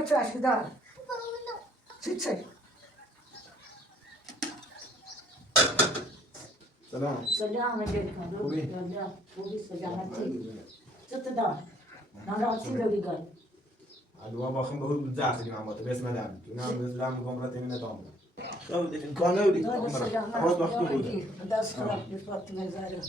Trash dar. Sit. سلام سلام عليكم. لا بودي سلامتي. ستة نرى تيلو لقال. الوابا خم بقول بتزعس اللي معموت بس مدام نعم الإسلام قمرتي من الدم كودي في كانودي خلاص مفتوح ده سلام بفات مزارع.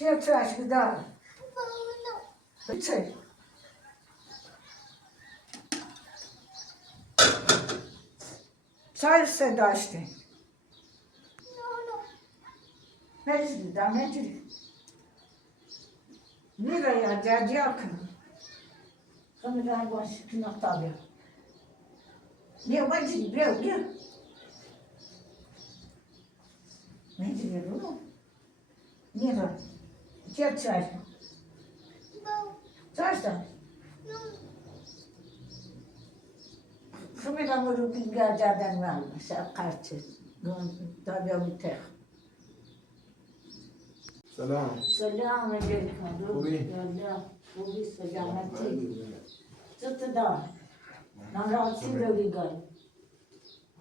چه چشم دار چه چای سه داشته مجری دا مجری میره یا جاجیا کنم خمی دار باشه که نقطه بیا بیا مجری بیا مجری رو میره چه چشم چشم خمی دار رو که جادن معلومه شب قرچه تا بیا میتخ سلام سلام علیکم خوبی؟ خوبی سلامتی چطور دار ناراحتی داری گای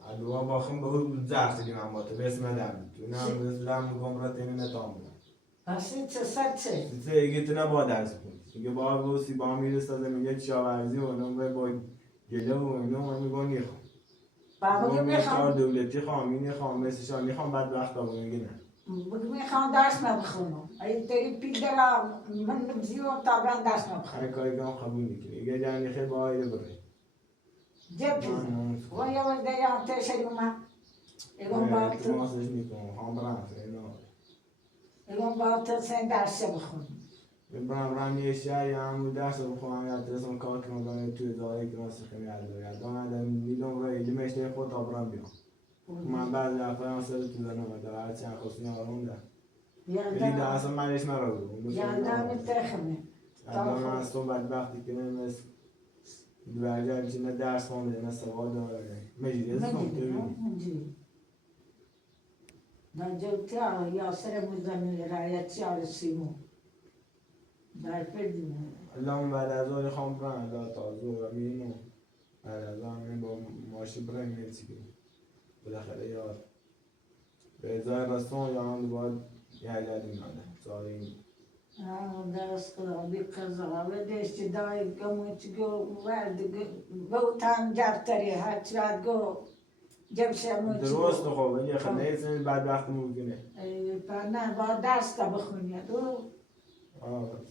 الوا باخیم به زخم دیگه من با تو بس مدام تو نام اسلام گمراه تیمی نتام اصلی چه سر چه چه دیگه تو نباید درس کنی دیگه با بوسی با میرسه میگه چاورزی و اونم با گله و اینو من میگم نیخوام بابا میخوام دولتی خواهم میخوام مثلشان میخوام بعد وقت آقا میگه نه بگو میخوام درس نبخونم اگه تری پیل دارم من بزیو تابران درس نبخونم هر کاری کنم قبول میکنی اگه جانی خیلی با آیده بره جب پیزم و یا وده یا تشری من اگم با تو ماسش میکنم خواهم برم اگم با تو سن درس بخونم برم یه شهری همون درس رو بخونم یا درستم کار کنم دانه توی داره که ماسش خیلی یاد دانه میدونم رای لیمشته خود تا برم بیام من بعد دفعه هم سر تو دانم در هر چند خواستیم آرام ده ولی ده اصلا منش مرا یادم تخمه الان من از تو بدبختی که مثل برگه میشه نه درس خونده نه سواد داره مجید از مجید نجوتی یاسر مزنی رایتی آرسیمو در پدیمو الان بعد از آن خواهم برن الان تازه و مینو بعد از آن با ماشی برن میرسی که بالاخره یاد به ازای رسون یا هم باید یه عدد میاده ساله این درست کنم بی قضا و دشتی دای گموچ گو ورد بوتان جفتری هرچی بعد گو جمشه موچ گو درست خب ولی خیلی نیستن بعد وقت ممکنه نه با درس تا بخونی تو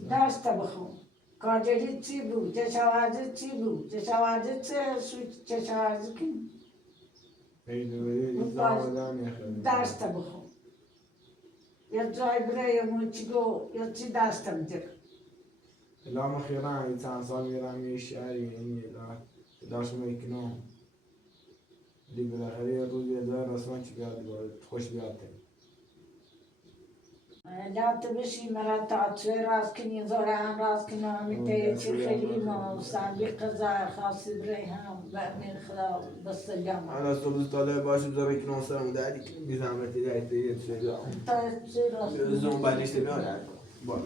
درس تا بخون کارجری چی بود چشاورزی چی بود چشاورزی چشاورزی کی درس تا بخون یا جای بره یا موچگو یا چی دستم در الان خیرم یه چند سال میرم یه شهری یعنی داشت میکنم دیگه بالاخره یه روز یه دار رسمان چی بیاد باید خوش بیاد لات بشی مرا تا چه راست کنی زور هم راست کنی همیته چی خیلی ما سنبی قضا خاصی بره هم و من خدا بست جمع من از تو روز طالب باشم زاره کنم سرم دردی کنم بی زحمتی دایت یه چه جا تا چه راست زون بعدش بیاد بالا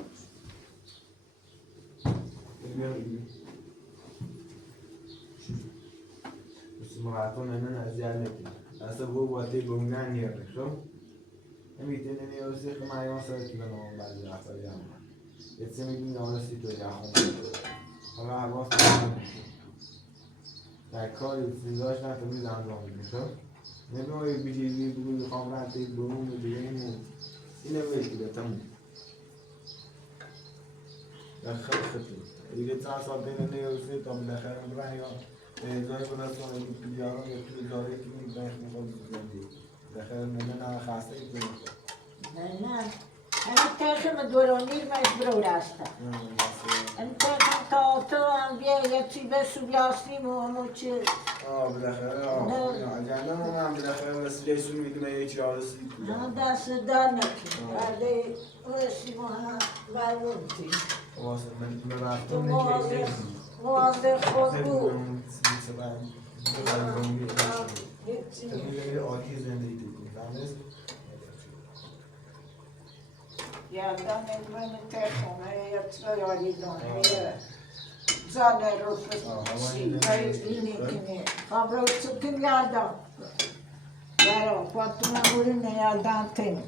مراتون نه اذیت نکنید اصلا وہ باتی بونگان نیاره خب نمیتونه نیوزی که من یه سر که بنام بعضی وقتا جمع یه چه میدونی آنستی تو جخون حالا حواس کنید در کاری چیزاش نتون میز انجام میدیم خب نمیدونی بیجیبی بگو میخوام رنتی برون و دیگه اینه ویشی بتمون در خیلی خطور دیگه چند سال بین نیوزی تا بالاخره برن یا ازای برسون این پیجاران یا توی داره که میگن میخواد بزنی بالاخره نه خسته ای کنید نه همین تاخم دورانیر مش برو راستا همین تاخم تا تو هم بیا یه چی بسو بیاسنیم و همون چی بالاخره اجنده هم بالاخره وسیلهشون میکنه یه چی آرسی دست دار نکنیم بعده رسیم و هم برونتی واسه من رفتم مواظب خود بود آکی زندگی کنید یادم نمیدونم تخمه یا چرا یادی دانه زانه رو فسی اینی کنی خبرو چکم یادم یارو پاتونا بوری نیادم تنی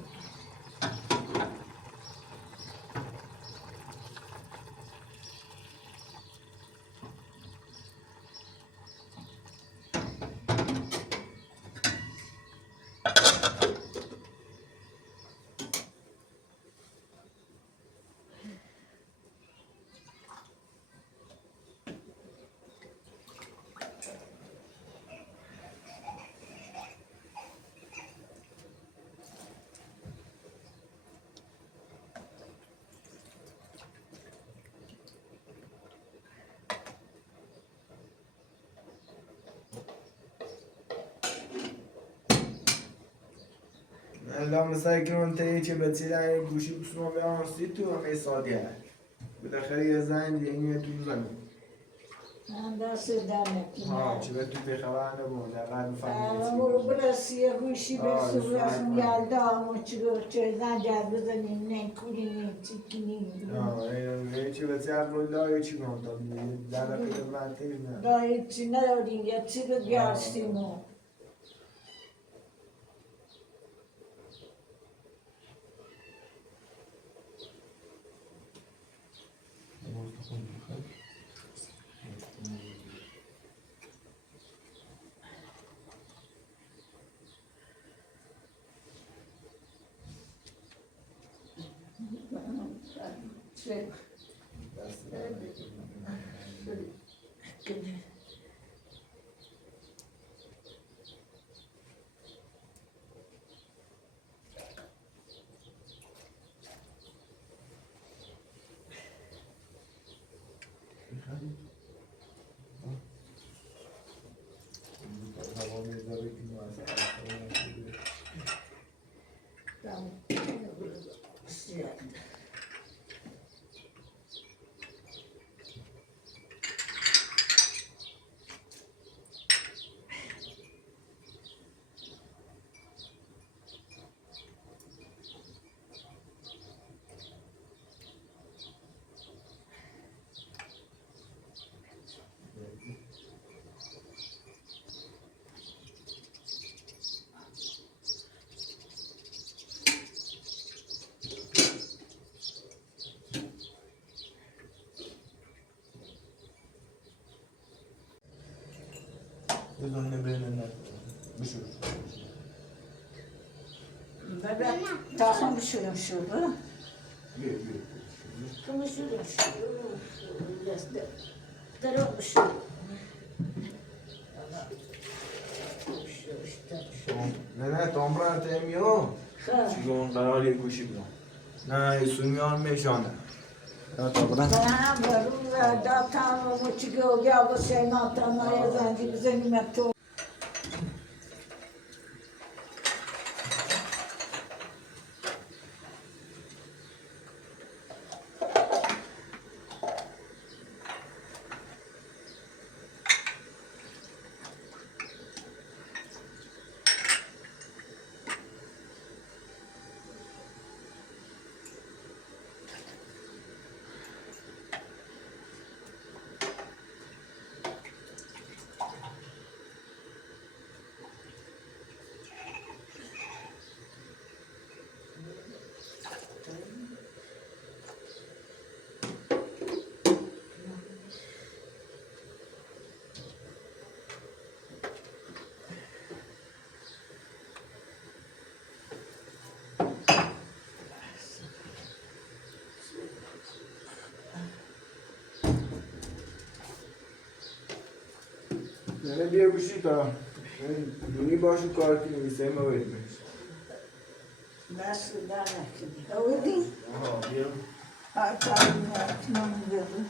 لا مثلا که اون تایی چه بچه گوشی بسنو به آن سی تو همه سادیه بالاخره یه زن دیگه تو زمین من دست در ها نکنم. چه به تو بخبر نبود در قلب برو برسی گوشی برسو برسون یلدا و چه زن جد بزنیم نکنیم چکنیم. چه بچه هر روی لایه چی گفتم در قلب منطقی نه دایی چی نداریم یا چی رو بیارستیم و چه بزنه بینه بشور ببین تاخم بشورم شورا بیا تو بشورم شورا دست درو بشور نه تامرا تمیو چیکون قرار یه گوشی بدم نه یه سونیان میشانه نه تامرا نه برو دا تام و چیگو بیا واسه ما تا ما زندگی بزنیم تو نه بیا گوشی تا دونی باشو کار کنی سه ما بریم بس در نکنی اویدی؟ بیا کاری نکنم بیارم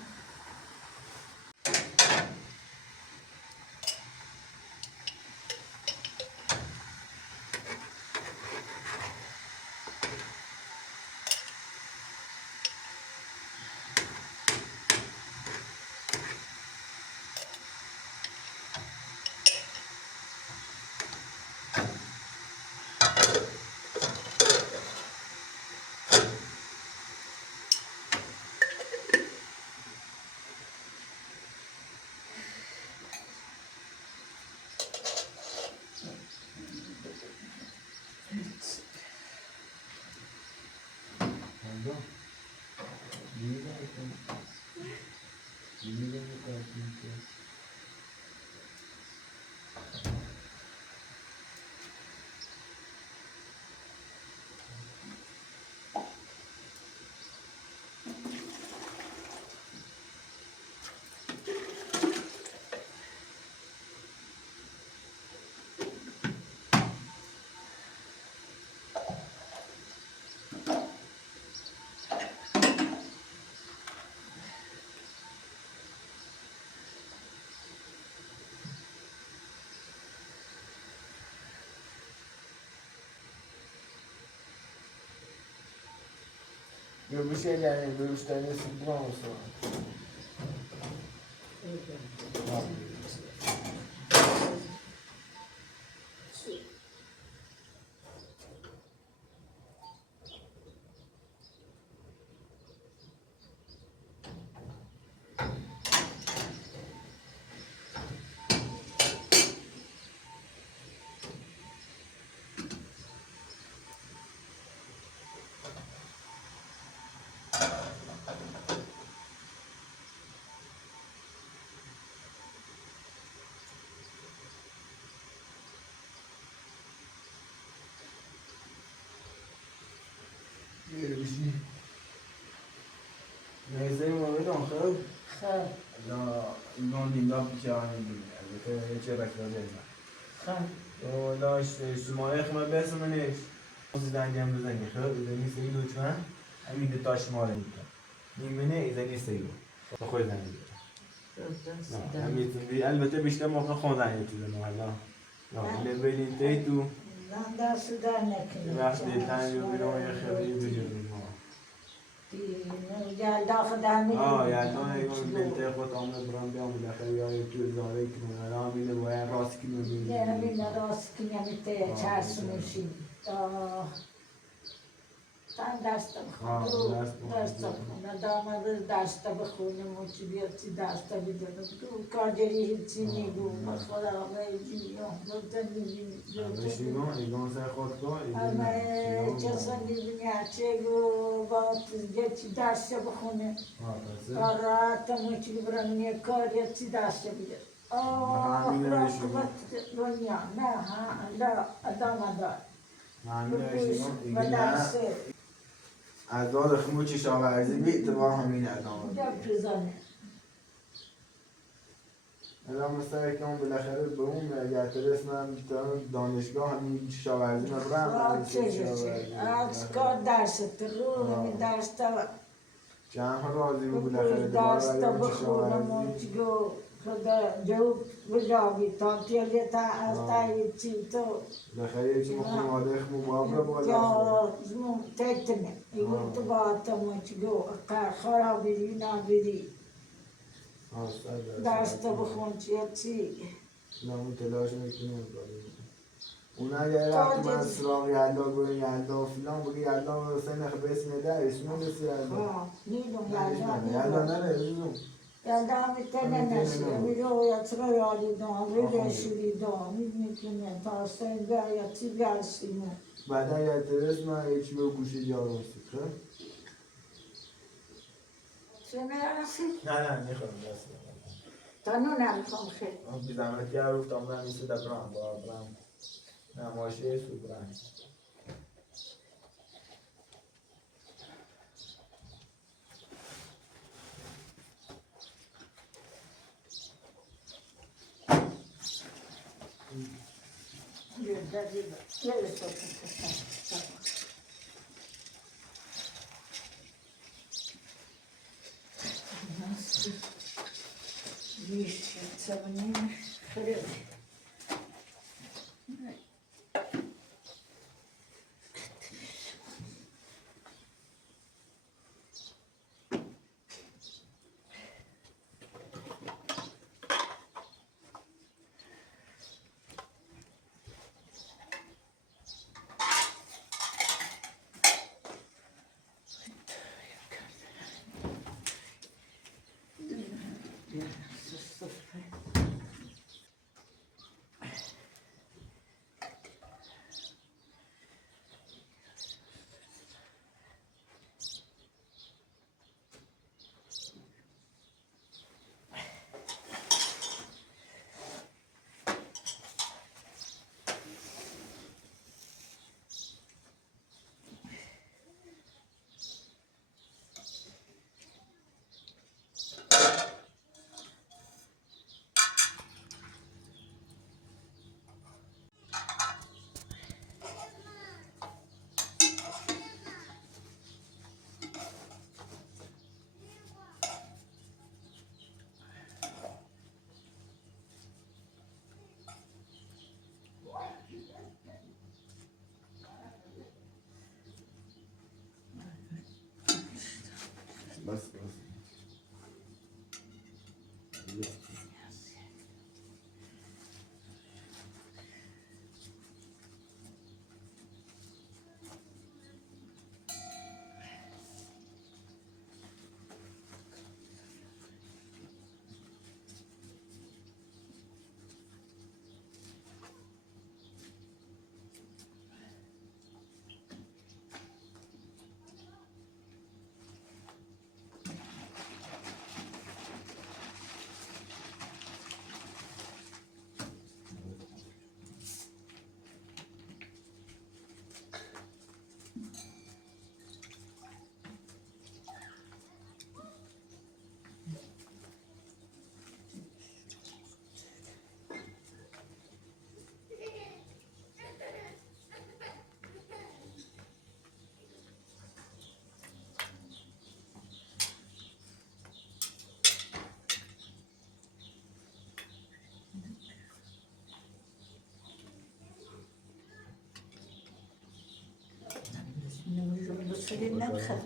Göbüş yani göbüşlerini sıkma olsun. Neyse mi oldu? خب لا ایمان دیمدا پیچانی دیگه البته چه رکلاده اینا خب ولا اجتماعی خمه بس منش زنگم بزنی خب ایزنی سیگی لطفا همین دوتاش ماره میکنم نیمنه ایزنی سیگو خود زنگی نه همیتون البته بیشتر موقع خود زنگی تو دنو حالا نه ببینید تی تو من دست در نکنم وقتی تنگی رو بیرون یه خیلی بجوریم داخل در میگم یعنی ایگون بلته خود آمد برام بیام بالاخره یا تو اداره کنم الان میده باید راست کنم یه بینه راست کنیم ایت چرسموشی تن دست بخون دست بخون داماد دست بخونم و چی بیاد چی دست بیدارم تو کارگری هیچی نیگو بخدا میدیم ایگون سر خود کن همه کسا میبینی چه گو با یه چی دست بخونه راحت موچی برم یه کار یه چی دست بیدار راقبت دنیا نه لا ادامه دار و درسه ادوار خمو کشاورزی بیت با همین ادامه الان مثلا که اون بالاخره به اون اگر ترس من دانشگاه همین کشاورزی نبرم از کار درست رو همین درست جمع راضی بود بالاخره دوباره کشاورزی جو بجابی تا تیلی تا از تایی چی تو بالاخره یکی مخماده خمو باب رو بالا تیتنه ایگون تو با تا مچگو خرابی اینا بیری دست بخون چی نمون تلاش میکنیم اونا اگر رفت من سراغ یلدا گوی یلدا و فیلان بگی یلدا حسین بس نده اسمون رسی یلدا یلدا نره ازیزون یلدا میتنه نشی میرو یا چرا یادی دام ریده شیری دام میکنه تا حسین بیا یا چی گرسیمه بعدا اگر ترس من یکی به گوشی جارو سید خب؟ چه نرسی؟ نه میخوام دست تنو نمیخوام خیلی بی زحمتی ها رفتم من میسه دبرم با برم نماشه سوبرم بس بس. بسرينا نخل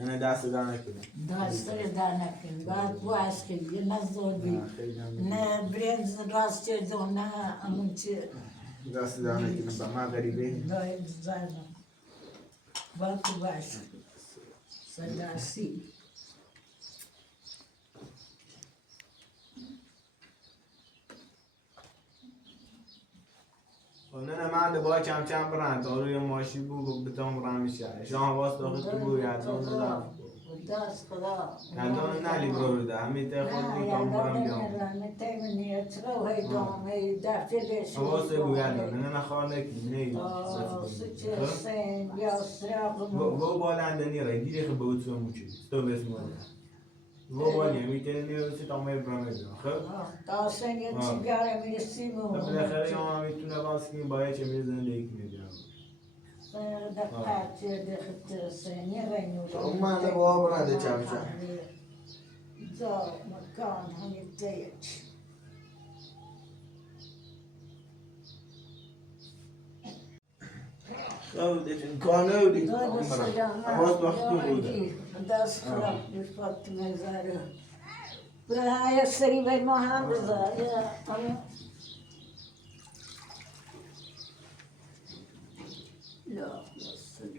أنا داس دانا كده. داستر دانا کن بعد باش که نزدی نه برنج راست جونا امونچه داس دانا كده بما غريبة. نه زانا بعد باش سداسی أنا ما عاد باي كم بران تقولوا يوم ماشي بو بتوم بران مشي. شو هواس تأخذ بو يا تونا داس خدا هذول نالي برو ده همي تأخذ بتوم بران بيوم. نتمنى ترو هاي دوم هاي دفترش هواس بو يا ده أنا خانك ني. سچ سن یا سراغ بو بالا عندني رأي دي خبوت سو موشي. تو بس مو. بو بالا همي تاني وسي تومي بران بيوم. خب. داشتن یه چیگاره میرسیم و بالاخره يوم همي تونا باسكين باي چه میزنه لیک میدم. دقت دخت سنی رنو ما أنا بابا هذا كم جا مکان همی دیت خودت کانودی. داد سلام خواست وقتی بوده. دست خراب بفات مزاره برای سری به ما هم بزاره لا سلام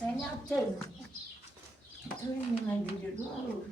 Senhor, teve. Tu me mandou.